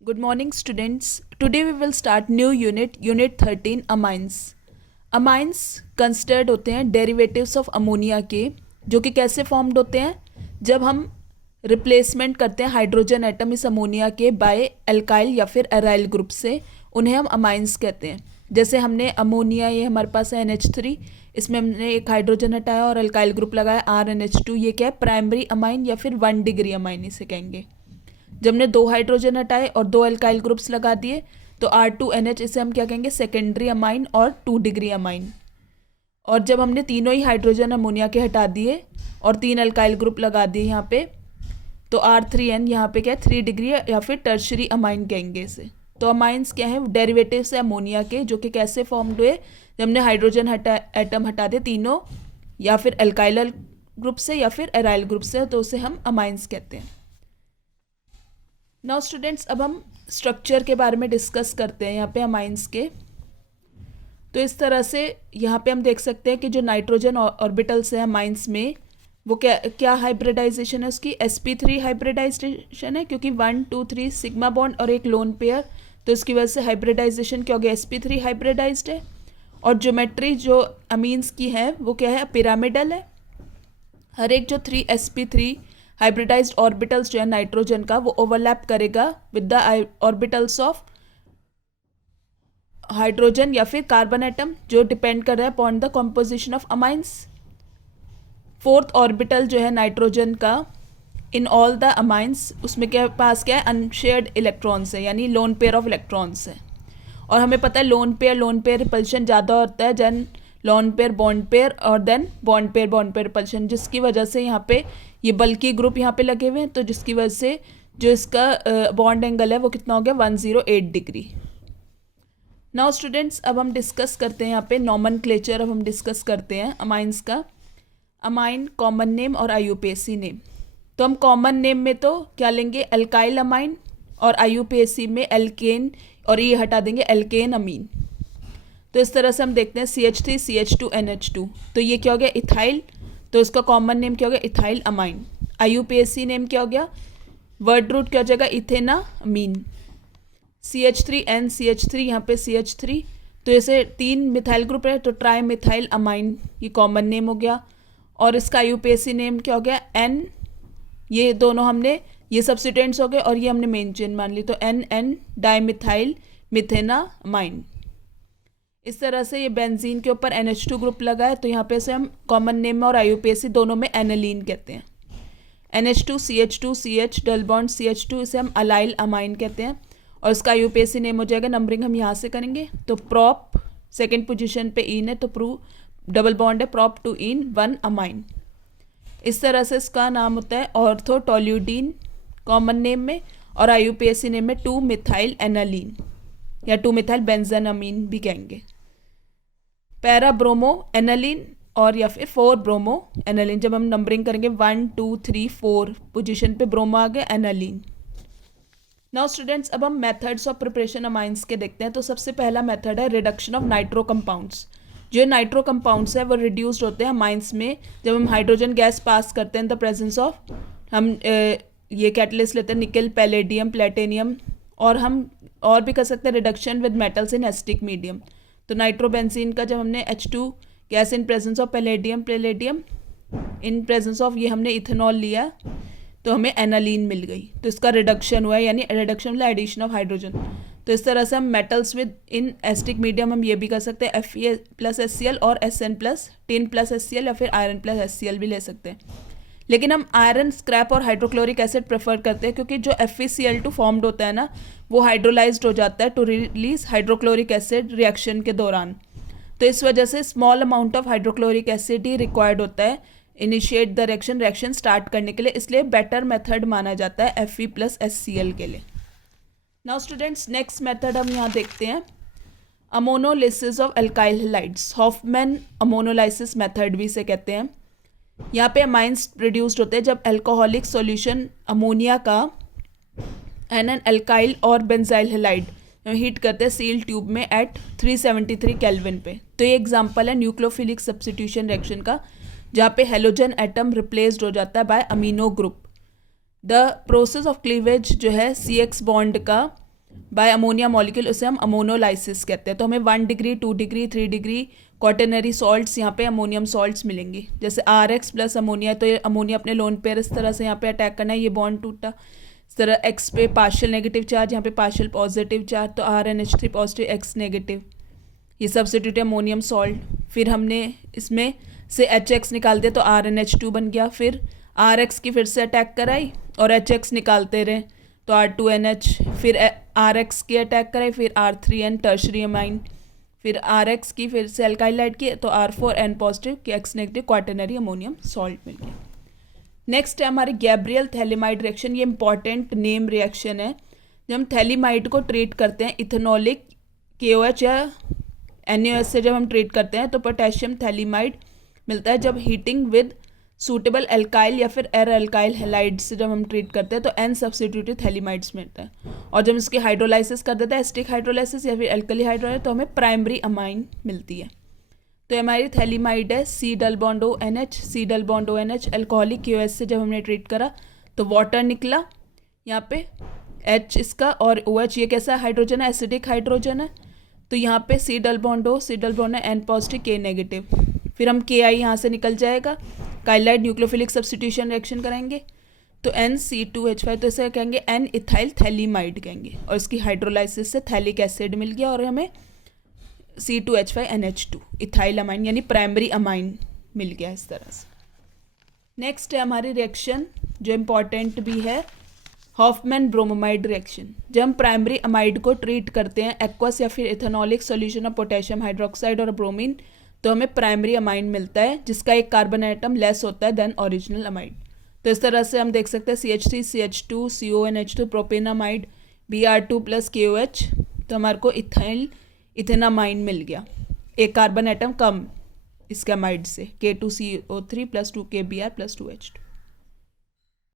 Good morning students. Today we will start new unit 13 amines. Amines considered होते हैं derivatives of ammonia के, जो कि कैसे फॉर्म्ड होते हैं जब हम रिप्लेसमेंट करते हैं हाइड्रोजन एटम इस अमोनिया के बाय एल्काइल या फिर एराइल ग्रुप से, उन्हें हम अमाइंस कहते हैं। जैसे हमने अमोनिया, ये हमारे पास है NH3, इसमें हमने एक हाइड्रोजन हटाया और एल्काइल ग्रुप लगाया RNH2, ये क्या है प्राइमरी अमाइन या फिर 1 डिग्री अमाइन इसे कहेंगे। जब हमने 2 हाइड्रोजन हटाए और 2 एल्काइल ग्रुप्स लगा दिए तो R2NH, इसे हम क्या कहेंगे सेकेंडरी अमाइन और 2 डिग्री अमाइन। और जब हमने तीनों ही हाइड्रोजन अमोनिया के हटा दिए और 3 एल्काइल ग्रुप लगा दिए यहाँ पे, तो R3N यहाँ पे क्या है 3 डिग्री या फिर टर्शरी अमाइन कहेंगे इसे। तो अमाइंस क्या है, डेरिवेटिव से अमोनिया के, जो कि कैसे फॉर्म्ड हुए जब हमने हाइड्रोजन एटम हटा दिए तीनों, या फिर एल्काइल ग्रुप से या फिर एराइल ग्रुप से, तो उसे हम अमाइंस कहते हैं। नाउ स्टूडेंट्स, अब हम स्ट्रक्चर के बारे में डिस्कस करते हैं यहाँ पे अमाइंस के। तो इस तरह से यहाँ पे हम देख सकते हैं कि जो नाइट्रोजन ऑर्बिटल्स है अमाइंस में, वो क्या हाइब्रिडाइजेशन है उसकी, sp3 हाइब्रिडाइजेशन है, क्योंकि 1 2 3 सिग्मा बॉन्ड और एक लोन पेयर, तो इसकी वजह से हाइब्रिडाइजेशन क्या हो गया, sp3 हाइब्रिडाइज्ड है। और ज्योमेट्री जो अमीन्स की है वो क्या है, पिरामिडल है। हर एक जो 3 sp3 हाइब्रिडाइज्ड ऑर्बिटल्स जो है नाइट्रोजन का, वो ओवरलैप करेगा with the orbitals of hydrogen या फिर कार्बन एटम, जो डिपेंड कर रहा है upon the composition of amines. 4th orbital जो है नाइट्रोजन का इन ऑल द अमाइंस, उसमें क्या पास क्या है अनशेयर्ड इलेक्ट्रॉन्स है, यानी लोन पेयर ऑफ इलेक्ट्रॉन्स है। और हमें पता है लोन पेयर रिपल्शन ज़्यादा होता है than lone pair bond pair और देन बॉन्ड पेयर रिपल्शन, जिसकी वजह से यहाँ पे ये बल्कि ग्रुप यहाँ पे लगे हुए हैं, तो जिसकी वजह से जो इसका बॉन्ड एंगल है वो कितना हो गया 108 डिग्री। नाउ स्टूडेंट्स, अब हम डिस्कस करते हैं यहाँ पे नॉमेनक्लेचर, अब हम डिस्कस करते हैं अमाइंस का। अमाइन, कॉमन नेम और IUPAC नेम। तो हम कॉमन नेम में तो क्या लेंगे, एल्काइल अमाइन, और IUPAC में एल्केन, और ये हटा देंगे एल्केन अमीन। तो इस तरह से हम देखते हैं CH3 CH2 NH2, तो ये क्या हो गया इथाइल, तो इसका कॉमन नेम क्या हो गया इथाइल अमाइन। IUPAC नेम क्या हो गया, वर्ड रूट क्या हो जाएगा इथेना अमीन। CH3N CH3, यहाँ पे CH3, तो ऐसे 3 मिथाइल ग्रुप है तो ट्राई मिथाइल अमाइन, ये कॉमन नेम हो गया। और इसका IUPAC नेम क्या हो गया N, ये दोनों हमने ये सब्स्टिट्यूएंट्स हो गए और ये हमने मेन चेन मान ली, तो NN डाइमिथाइल मिथेना अमाइन। इस तरह से ये बेंजीन के ऊपर NH2 ग्रुप लगा है, तो यहाँ पे से हम कॉमन नेम में और IUPAC दोनों में एनालीन कहते हैं। NH2 CH2 CH double bond CH2, इसे हम अलाइल अमाइन कहते हैं। और इसका IUPAC नेम हो जाएगा, नंबरिंग हम यहाँ से करेंगे, तो प्रॉप सेकेंड पोजिशन पे इन है, तो प्रू डबल बॉन्ड है प्रॉप टू इन 1 अमाइन। इस तरह से इसका नाम होता है ऑर्थोटोल्यूडीन कॉमन नेम में, और IUPAC नेम में 2 मिथाइल एनालीन या 2 मिथाइल बेंजनअमीन भी कहेंगे। पैरा ब्रोमो एनालिन और या फिर 4 ब्रोमो एनालिन, जब हम नंबरिंग करेंगे 1 2 3 4 पोजीशन पे ब्रोमो आ गया एनालिन। नाउ स्टूडेंट्स, अब हम मेथड्स ऑफ प्रिपरेशन अमाइंस के देखते हैं। तो सबसे पहला मेथड है रिडक्शन ऑफ नाइट्रो कंपाउंड्स। जो नाइट्रो कंपाउंड्स है वो रिड्यूस्ड होते हैं अमाइंस में जब हम हाइड्रोजन गैस पास करते हैं इन द प्रेजेंस ऑफ, हम ये कैटलिस्ट लेते हैं निकल, पैलेडियम, प्लेटिनियम, और हम और भी कर सकते हैं reduction with metals in acetic medium. तो नाइट्रोबेंजीन का जब हमने H2 gas in presence of palladium in presence of ये हमने इथेनॉल लिया, तो हमें एनालीन मिल गई, तो इसका रिडक्शन हुआ है, यानी रिडक्शन मतलब एडिशन ऑफ हाइड्रोजन। तो इस तरह से हम metals with in acetic medium हम ये भी कर सकते हैं Fe प्लस HCl और Sn plus tin plus HCl या फिर आयरन प्लस HCl भी ले सकते हैं। लेकिन हम आयरन स्क्रैप और हाइड्रोक्लोरिक एसिड प्रेफर करते हैं, क्योंकि जो FeCl2 फॉर्म्ड होता है ना, वो हाइड्रोलाइज्ड हो जाता है to release hydrochloric acid reaction के दौरान। तो इस वजह से small amount of hydrochloric acid ही रिक्वायर्ड होता है इनिशिएट द रिएक्शन स्टार्ट करने के लिए, इसलिए बेटर मेथड माना जाता है Fe प्लस HCl के लिए। नाउ स्टूडेंट्स, नेक्स्ट मेथड हम यहाँ देखते हैं ammonolysis of alkyl halides. Hofmann ammonolysis method भी इसे कहते हैं। यहाँ पे अमाइंस प्रोड्यूस्ड होते हैं जब अल्कोहलिक सॉल्यूशन अमोनिया का एन एल्काइल और बेंजाइल हैलाइड हीट करते हैं सील ट्यूब में एट 373 केल्विन पे। तो ये एग्जांपल है न्यूक्लियोफिलिक सब्स्टिट्यूशन रिएक्शन का, जहाँ पे हेलोजन एटम रिप्लेस्ड हो जाता है by amino group. The process of cleavage जो है CX बॉन्ड का बाय अमोनिया मॉलिक्यूल, उसे हम अमोनोलाइसिस कहते हैं। तो हमें 1 degree 2 degree 3 degree quaternary salts यहाँ पे अमोनियम सॉल्ट्स मिलेंगी। जैसे RX प्लस अमोनिया, तो ये अमोनिया अपने लोन पेयर इस तरह से यहाँ पे अटैक करना है, ये बॉन्ड टूटा। इस तरह X पे पार्शियल नेगेटिव चार्ज, यहाँ पे पार्शियल पॉजिटिव चार्ज, तो RNH3 पॉजिटिव X नेगेटिव, ये सब्स्टिट्यूट है अमोनियम सॉल्ट। फिर हमने इसमें से HX निकाल दिया तो RNH2 बन गया। फिर RX की फिर से अटैक कराई और HX निकालते रहे तो R2NH, फिर RX की अटैक कराई, फिर R3N टर्शरी अमाइन, फिर RX की फिर से एल्काइल ऐड की तो R4N पॉजिटिव की X negative quaternary ammonium salt मिल गया। नेक्स्ट है हमारे गैब्रियल थैलीमाइड रिएक्शन। ये इंपॉर्टेंट नेम रिएक्शन है। जब हम थैलीमाइड को ट्रीट करते हैं इथेनॉलिक KOH या NaOH से जब हम ट्रीट करते हैं तो पोटेशियम थैलीमाइड मिलता है। जब हीटिंग विद सूटेबल एल्काइल या फिर एर एल्काइल हैलाइड से जब हम ट्रीट करते हैं तो N सब्स्टिट्यूटेड थैलीमाइड्स मिलता है। और जब इसकी हाइड्रोलाइसिस कर देते हैं एसिटिक हाइड्रोलाइसिस या फिर एल्कली हाइड्रोलाइसिस तो हमें प्राइमरी अमाइन मिलती है। तो हमारी थैलीमाइड है C double bond ONH, C double bond ONH alcoholic KOH से जब हमने ट्रीट करा तो वाटर निकला यहाँ पे H इसका, और OH ये कैसा हाइड्रोजन है, एसिडिक हाइड्रोजन है। तो यहाँ पे C double bond O, C double bond है N पॉजिटिव K नेगेटिव। फिर हम KI यहाँ से निकल जाएगा, काइलाइड न्यूक्लियोफिलिक सब्स्टिट्यूशन रिएक्शन करेंगे तो NC2H5, तो इसे कहेंगे N इथाइल थैलीमाइड कहेंगे। और इसकी हाइड्रोलाइसिस से थैलिक एसिड मिल गया और हमें C2H5NH2 इथाइल अमाइन यानी प्राइमरी अमाइन मिल गया इस तरह से। नेक्स्ट है हमारी रिएक्शन जो इम्पॉर्टेंट भी है, हॉफमैन ब्रोमोमाइड रिएक्शन। जब हम प्राइमरी अमाइड को ट्रीट करते हैं एक्वस या फिर ethanolic solution of potassium hydroxide और ब्रोमीन तो हमें प्राइमरी अमाइन मिलता है जिसका एक कार्बन एटम लेस होता है देन ओरिजिनल अमाइड। तो इस तरह से हम देख सकते हैं CH3 CH2 CONH2 प्रोपेनामाइड Br2 plus KOH, तो हमारे को इथेनामाइन मिल गया, एक कार्बन एटम कम इसके अमाइड से K2CO3 plus 2KBr plus 2H2।